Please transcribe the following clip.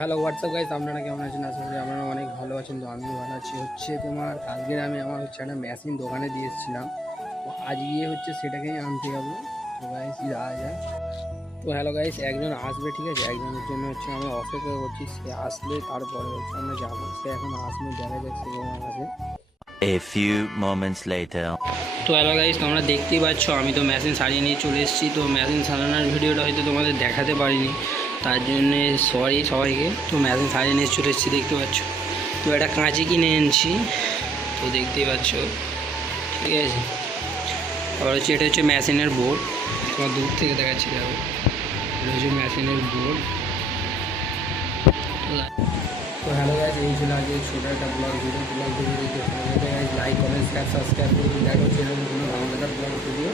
Hello WhatsApp guys, আপনারা কেমন আছেন? আশা করি আপনারা অনেক ভালো আছেন। তো আমিও ভালো আছি। তোমার কালকের আমি আমার একটা মেশিন দোকানে দিয়ে এসেছিলাম। তো আজ গিয়ে সেটাকেই আনতে যাবো। তো গাইস যাওয়া যায়। তো হ্যালো গাইস, একজন আসবে, ঠিক আছে? একজনের জন্য আমি অপেক্ষা করছি। সে আসলে তারপরে আমরা যাবো। সে এখন আসলে দেখা যাক সে কখন আসে। A few moments later. তো হ্যালো গাইস, তোমরা দেখতেই পাচ্ছ আমি তো মেশিন সারিয়ে নিয়ে চলে এসেছি। তো মেশিন সারানোর ভিডিওটা হয়তো তোমাদের দেখাতে পারিনি, তার জন্যে সরি সবাইকে। তো মেশিন সারিয়ে নিয়ে চলে এসেছি, দেখতে পাচ্ছ। তো একটা কাঁচি কিনে এনেছি, তো দেখতেই পাচ্ছ, ঠিক আছে। আবার এটা হচ্ছে মেশিনের বোর্ড। তোমার দূর থেকে দেখাচ্ছি, দেখো এটা হচ্ছে মেশিনের বোর্ড। তো হ্যালো গাইস, এই ছিল আজকে ছোটো একটা ব্লগ ভিডিও দেখতে ভালো লাগে। লাইক কমেন্ট শেয়ার সাবস্ক্রাইব করে দেখা হচ্ছে এরকম কোনো ভালো ব্লগ ভিডিও।